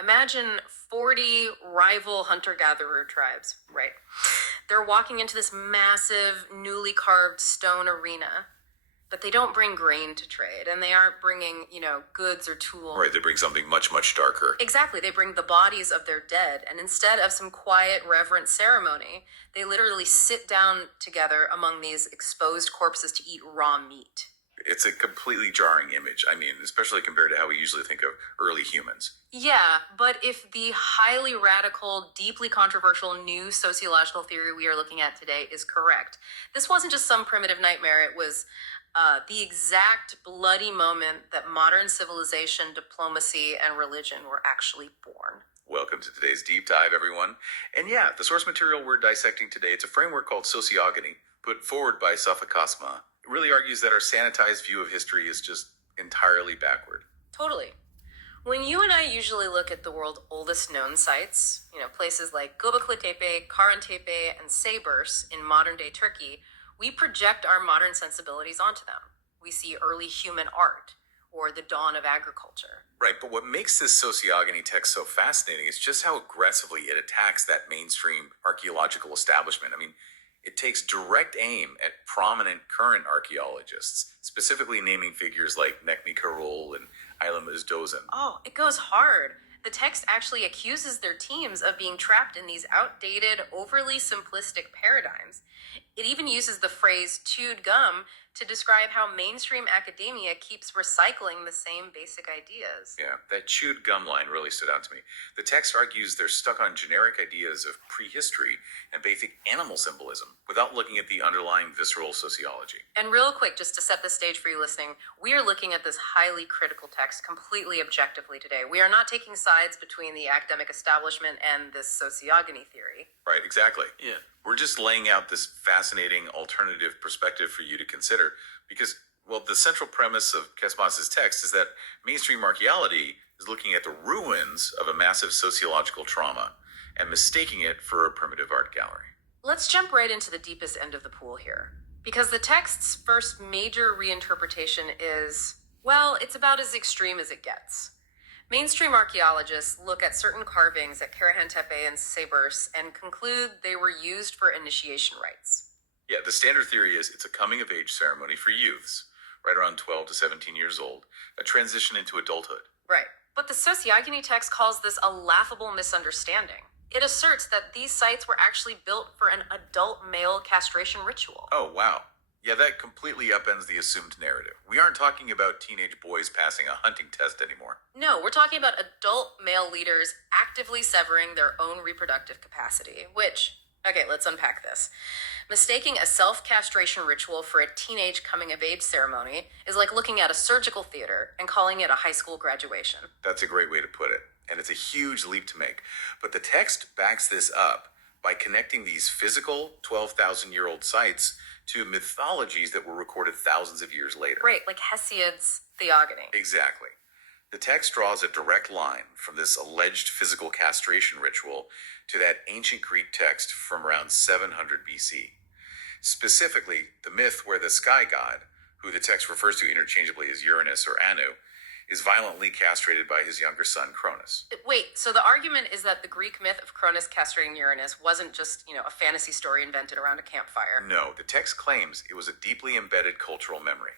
Imagine 40 rival hunter-gatherer tribes, right? They're walking into this massive, newly carved stone arena, but they don't bring grain to trade, and they aren't bringing, goods or tools. Right, they bring something much, much darker. Exactly, they bring the bodies of their dead, and instead of some quiet, reverent ceremony, they literally sit down together among these exposed corpses to eat raw meat. It's a completely jarring image. I mean, especially compared to how we usually think of early humans. Yeah, but if the highly radical, deeply controversial new sociological theory we are looking at today is correct, this wasn't just some primitive nightmare. It was the exact bloody moment that modern civilization, diplomacy, and religion were actually born. Welcome to today's deep dive, everyone. And yeah, the source material we're dissecting today, it's a framework called Socyogony, put forward by Safa Kaçmaz. It really argues that our sanitized view of history is just entirely backward. Totally. When you and I usually look at the world's oldest known sites, places like Göbekli tepe, Karahantepe, and Sayburç in modern-day Turkey, we project our modern sensibilities onto them. We see early human art, or the dawn of agriculture. Right, but what makes this Socyogony text so fascinating is just how aggressively it attacks that mainstream archaeological establishment. I mean, it takes direct aim at prominent current archaeologists, specifically naming figures like Necmi Karul and Dozen. Oh, it goes hard. The text actually accuses their teams of being trapped in these outdated, overly simplistic paradigms. It even uses the phrase chewed gum to describe how mainstream academia keeps recycling the same basic ideas. Yeah, that chewed gum line really stood out to me. The text argues they're stuck on generic ideas of prehistory and basic animal symbolism without looking at the underlying visceral sociology. And real quick, just to set the stage for you listening, we are looking at this highly critical text completely objectively today. We are not taking sides between the academic establishment and this sociogony theory. Right, exactly. Yeah. We're just laying out this fascinating alternative perspective for you to consider because, well, the central premise of Kaçmaz's text is that mainstream archaeology is looking at the ruins of a massive sociological trauma and mistaking it for a primitive art gallery. Let's jump right into the deepest end of the pool here, because the text's first major reinterpretation is, well, it's about as extreme as it gets. Mainstream archaeologists look at certain carvings at Karahantepe and Sayburç and conclude they were used for initiation rites. Yeah, the standard theory is it's a coming-of-age ceremony for youths, right around 12 to 17 years old, a transition into adulthood. Right, but the Socyogony text calls this a laughable misunderstanding. It asserts that these sites were actually built for an adult male castration ritual. Oh, wow. Yeah, that completely upends the assumed narrative. We aren't talking about teenage boys passing a hunting test anymore. No, we're talking about adult male leaders actively severing their own reproductive capacity, which, okay, let's unpack this. Mistaking a self-castration ritual for a teenage coming-of-age ceremony is like looking at a surgical theater and calling it a high school graduation. That's a great way to put it, and it's a huge leap to make. But the text backs this up by connecting these physical 12,000-year-old sites to mythologies that were recorded thousands of years later. Right, like Hesiod's Theogony. Exactly. The text draws a direct line from this alleged physical castration ritual to that ancient Greek text from around 700 BC. Specifically, the myth where the sky god, who the text refers to interchangeably as Uranus or Anu, is violently castrated by his younger son, Cronus. Wait, so the argument is that the Greek myth of Cronus castrating Uranus wasn't just, a fantasy story invented around a campfire? No, the text claims it was a deeply embedded cultural memory,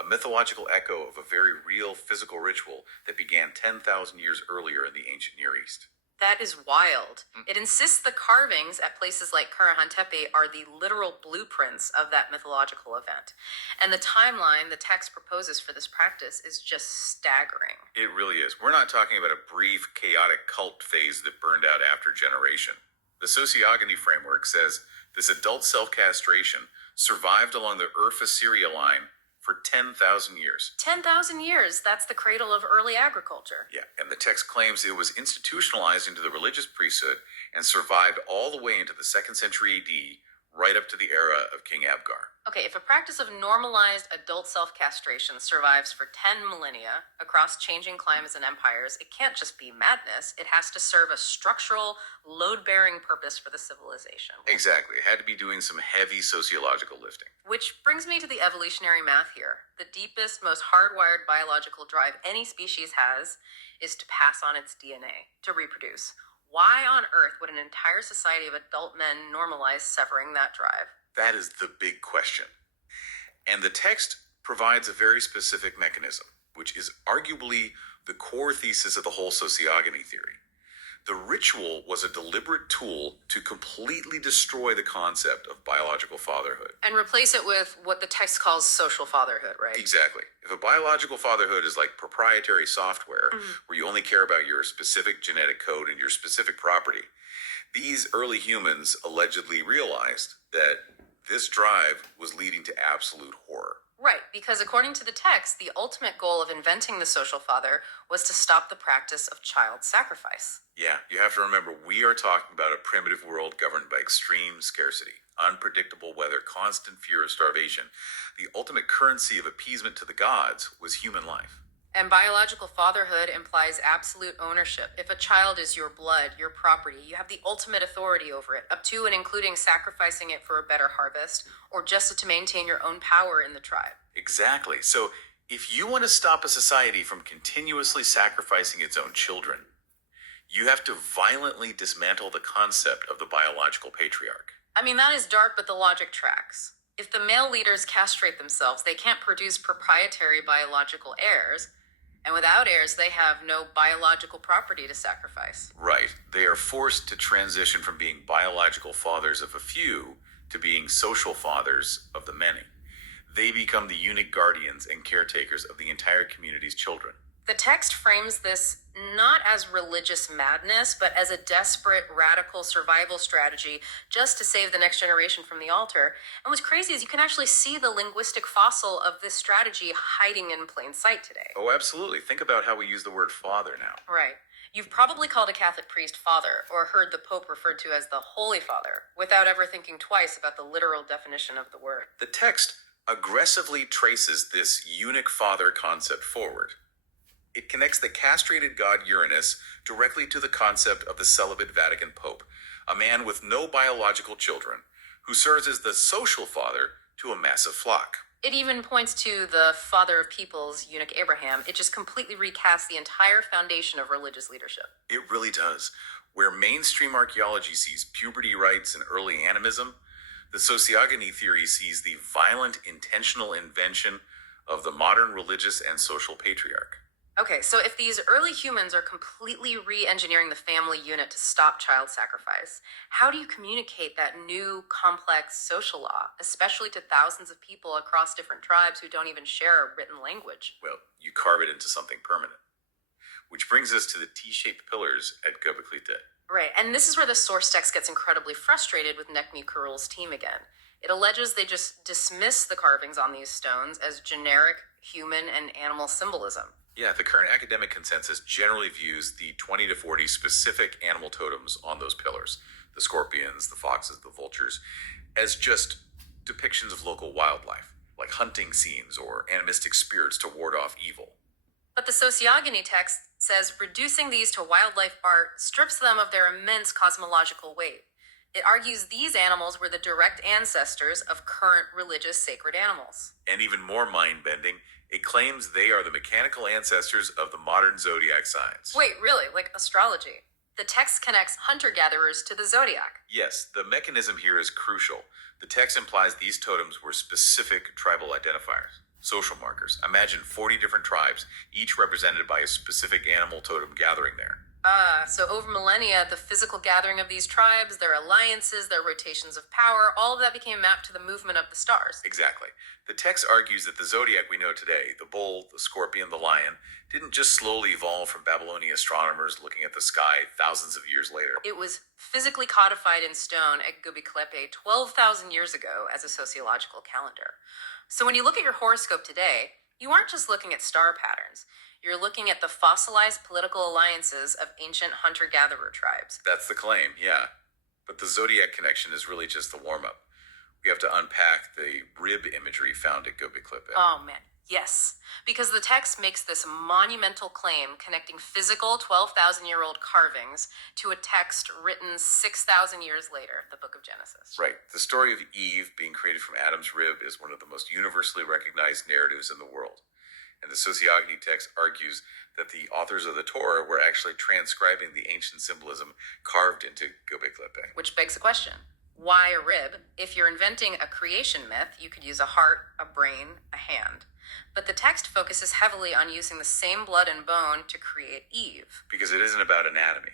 a mythological echo of a very real physical ritual that began 10,000 years earlier in the ancient Near East. That is wild. It insists the carvings at places like Karahantepe are the literal blueprints of that mythological event. And the timeline the text proposes for this practice is just staggering. It really is. We're not talking about a brief, chaotic cult phase that burned out after generation. The Socyogony framework says this adult self-castration survived along the Ur-Assyria line for 10,000 years. 10,000 years, that's the cradle of early agriculture. Yeah, and the text claims it was institutionalized into the religious priesthood and survived all the way into the 2nd century AD, right up to the era of King Abgar. Okay, if a practice of normalized adult self-castration survives for 10 millennia across changing climates and empires, it can't just be madness. It has to serve a structural, load-bearing purpose for the civilization. Exactly. It had to be doing some heavy sociological lifting. Which brings me to the evolutionary math here. The deepest, most hardwired biological drive any species has is to pass on its DNA, to reproduce. Why on earth would an entire society of adult men normalize severing that drive? That is the big question. And the text provides a very specific mechanism, which is arguably the core thesis of the whole sociogony theory. The ritual was a deliberate tool to completely destroy the concept of biological fatherhood. And replace it with what the text calls social fatherhood, right? Exactly. If a biological fatherhood is like proprietary software, where you only care about your specific genetic code and your specific property, these early humans allegedly realized that this drive was leading to absolute horror. Right, because according to the text, the ultimate goal of inventing the social father was to stop the practice of child sacrifice. Yeah, you have to remember, we are talking about a primitive world governed by extreme scarcity, unpredictable weather, constant fear of starvation. The ultimate currency of appeasement to the gods was human life. And biological fatherhood implies absolute ownership. If a child is your blood, your property, you have the ultimate authority over it, up to and including sacrificing it for a better harvest, or just to maintain your own power in the tribe. Exactly. So if you want to stop a society from continuously sacrificing its own children, you have to violently dismantle the concept of the biological patriarch. I mean, that is dark, but the logic tracks. If the male leaders castrate themselves, they can't produce proprietary biological heirs. And without heirs, they have no biological property to sacrifice. Right. They are forced to transition from being biological fathers of a few to being social fathers of the many. They become the unique guardians and caretakers of the entire community's children. The text frames this not as religious madness, but as a desperate, radical survival strategy just to save the next generation from the altar. And what's crazy is you can actually see the linguistic fossil of this strategy hiding in plain sight today. Oh, absolutely. Think about how we use the word father now. Right. You've probably called a Catholic priest father, or heard the Pope referred to as the Holy Father, without ever thinking twice about the literal definition of the word. The text aggressively traces this eunuch father concept forward. It connects the castrated god Uranus directly to the concept of the celibate Vatican Pope, a man with no biological children, who serves as the social father to a massive flock. It even points to the father of peoples, eunuch Abraham. It just completely recasts the entire foundation of religious leadership. It really does. Where mainstream archaeology sees puberty rites and early animism, the sociogony theory sees the violent, intentional invention of the modern religious and social patriarch. Okay, so if these early humans are completely re-engineering the family unit to stop child sacrifice, how do you communicate that new, complex social law, especially to thousands of people across different tribes who don't even share a written language? Well, you carve it into something permanent. Which brings us to the T-shaped pillars at Göbekli tepe. Right, and this is where the source text gets incredibly frustrated with Necmi Karul's team again. It alleges they just dismiss the carvings on these stones as generic human and animal symbolism. Yeah, the current academic consensus generally views the 20 to 40 specific animal totems on those pillars, the scorpions, the foxes, the vultures, as just depictions of local wildlife, like hunting scenes or animistic spirits to ward off evil. But the Socyogony text says reducing these to wildlife art strips them of their immense cosmological weight. It argues these animals were the direct ancestors of current religious sacred animals. And even more mind-bending, it claims they are the mechanical ancestors of the modern zodiac signs. Wait, really? Like astrology? The text connects hunter-gatherers to the zodiac. Yes, the mechanism here is crucial. The text implies these totems were specific tribal identifiers, social markers. Imagine 40 different tribes, each represented by a specific animal totem gathering there. So over millennia, the physical gathering of these tribes, their alliances, their rotations of power, all of that became mapped to the movement of the stars. Exactly. The text argues that the zodiac we know today, the bull, the scorpion, the lion, didn't just slowly evolve from Babylonian astronomers looking at the sky thousands of years later. It was physically codified in stone at Göbeklitepe 12,000 years ago as a sociological calendar. So when you look at your horoscope today, you aren't just looking at star patterns. You're looking at the fossilized political alliances of ancient hunter-gatherer tribes. That's the claim, yeah. But the zodiac connection is really just the warm-up. we have to unpack the rib imagery found at Göbeklitepe. Oh man, yes. Because the text makes this monumental claim connecting physical 12,000-year-old carvings to a text written 6,000 years later, the Book of Genesis. Right. The story of Eve being created from Adam's rib is one of the most universally recognized narratives in the world. And the Socyogony text argues that the authors of the Torah were actually transcribing the ancient symbolism carved into Göbeklitepe. Which begs the question, why a rib? If you're inventing a creation myth, you could use a heart, a brain, a hand. But the text focuses heavily on using the same blood and bone to create Eve. Because it isn't about anatomy.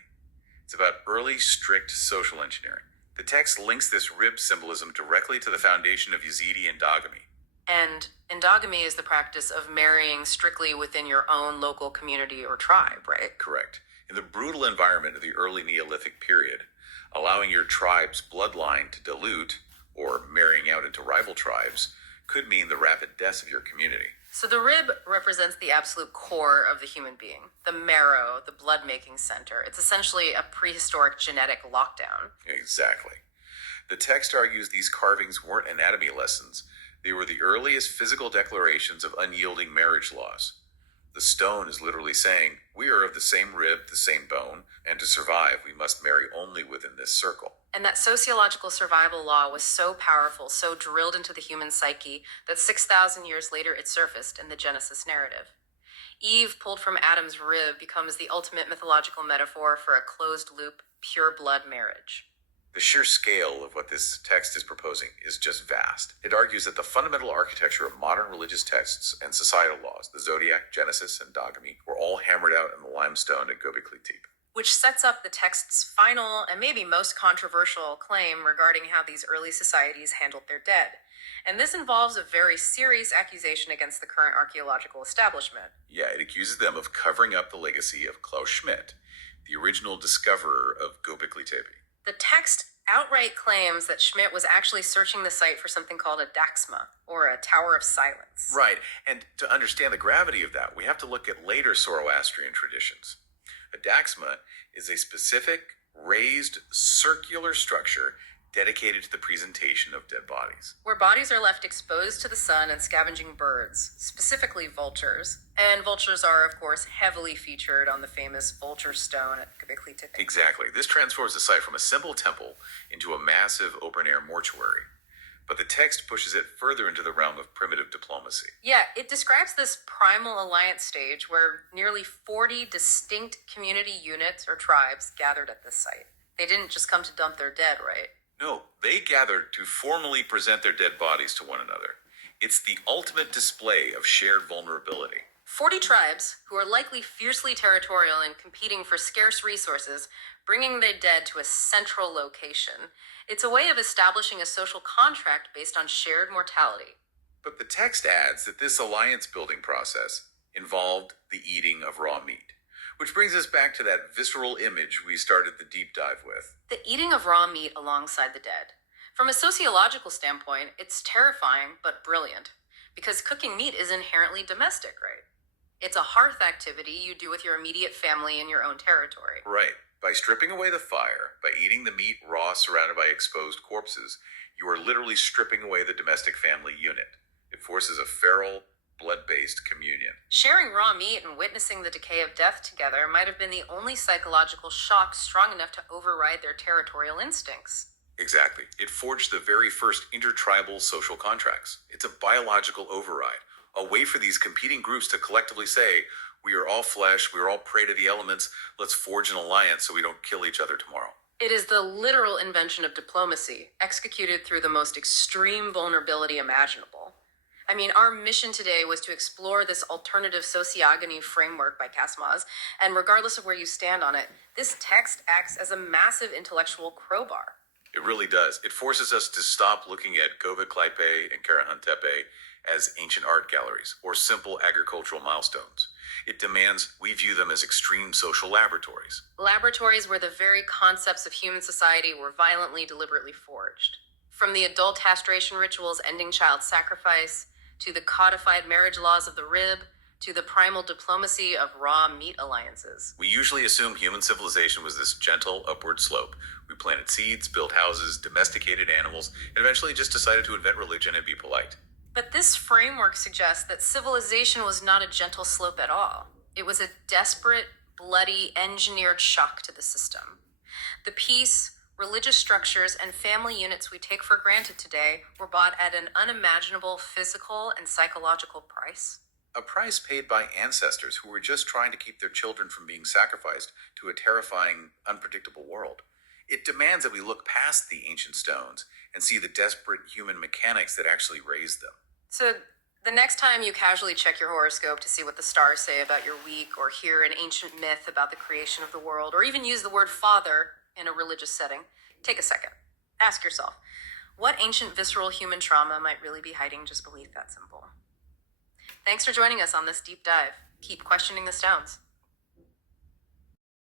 It's about early, strict social engineering. The text links this rib symbolism directly to the foundation of Yazidi endogamy. And endogamy is the practice of marrying strictly within your own local community or tribe, right? Correct. In the brutal environment of the early Neolithic period, allowing your tribe's bloodline to dilute, or marrying out into rival tribes, could mean the rapid death of your community. So the rib represents the absolute core of the human being, the marrow, the blood-making center. It's essentially a prehistoric genetic lockdown. Exactly. The text argues these carvings weren't anatomy lessons. They were the earliest physical declarations of unyielding marriage laws. The stone is literally saying, we are of the same rib, the same bone, and to survive, we must marry only within this circle. And that sociological survival law was so powerful, so drilled into the human psyche, that 6,000 years later it surfaced in the Genesis narrative. Eve, pulled from Adam's rib, becomes the ultimate mythological metaphor for a closed-loop, pure-blood marriage. The sheer scale of what this text is proposing is just vast. It argues that the fundamental architecture of modern religious texts and societal laws, the zodiac, Genesis, and endogamy, were all hammered out in the limestone at Göbeklitepe. Which sets up the text's final and maybe most controversial claim regarding how these early societies handled their dead. And this involves a very serious accusation against the current archaeological establishment. Yeah, it accuses them of covering up the legacy of Klaus Schmidt, the original discoverer of Göbeklitepe. The text outright claims that Schmidt was actually searching the site for something called a daxma, or a tower of silence. Right, and to understand the gravity of that, we have to look at later Zoroastrian traditions. A daxma is a specific, raised, circular structure dedicated to the presentation of dead bodies. Where bodies are left exposed to the sun and scavenging birds, specifically vultures. And vultures are, of course, heavily featured on the famous vulture stone at Göbekli Tepe. Exactly. This transforms the site from a simple temple into a massive open-air mortuary. But the text pushes it further into the realm of primitive diplomacy. Yeah, it describes this primal alliance stage where nearly 40 distinct community units or tribes gathered at this site. They didn't just come to dump their dead, right? No, they gathered to formally present their dead bodies to one another. It's the ultimate display of shared vulnerability. 40 tribes, who are likely fiercely territorial and competing for scarce resources, bringing their dead to a central location. It's a way of establishing a social contract based on shared mortality. But the text adds that this alliance-building process involved the eating of raw meat. Which brings us back to that visceral image we started the deep dive with. The eating of raw meat alongside the dead. From a sociological standpoint, it's terrifying but brilliant, because cooking meat is inherently domestic, right? It's a hearth activity you do with your immediate family in your own territory. Right. By stripping away the fire, by eating the meat raw surrounded by exposed corpses, you are literally stripping away the domestic family unit. It forces a feral, blood-based communion. Sharing raw meat and witnessing the decay of death together might have been the only psychological shock strong enough to override their territorial instincts. Exactly. It forged the very first intertribal social contracts. It's a biological override, a way for these competing groups to collectively say, we are all flesh, we are all prey to the elements, let's forge an alliance so we don't kill each other tomorrow. It is the literal invention of diplomacy, executed through the most extreme vulnerability imaginable. I mean, our mission today was to explore this alternative sociogony framework by Kaçmaz, and regardless of where you stand on it, this text acts as a massive intellectual crowbar. It really does. It forces us to stop looking at Göbeklitepe and Karahantepe as ancient art galleries or simple agricultural milestones. It demands we view them as extreme social laboratories. Laboratories where the very concepts of human society were violently, deliberately forged. From the adult castration rituals ending child sacrifice, to the codified marriage laws of the rib, to the primal diplomacy of raw meat alliances. We usually assume human civilization was this gentle upward slope. We planted seeds, built houses, domesticated animals, and eventually just decided to invent religion and be polite. But this framework suggests that civilization was not a gentle slope at all. It was a desperate, bloody, engineered shock to the system. The peace, religious structures, and family units we take for granted today were bought at an unimaginable physical and psychological price. A price paid by ancestors who were just trying to keep their children from being sacrificed to a terrifying, unpredictable world. It demands that we look past the ancient stones and see the desperate human mechanics that actually raised them. So, the next time you casually check your horoscope to see what the stars say about your week, or hear an ancient myth about the creation of the world, or even use the word father in a religious setting, take a second. Ask yourself, what ancient visceral human trauma might really be hiding just beneath that symbol? Thanks for joining us on this deep dive. Keep questioning the stones.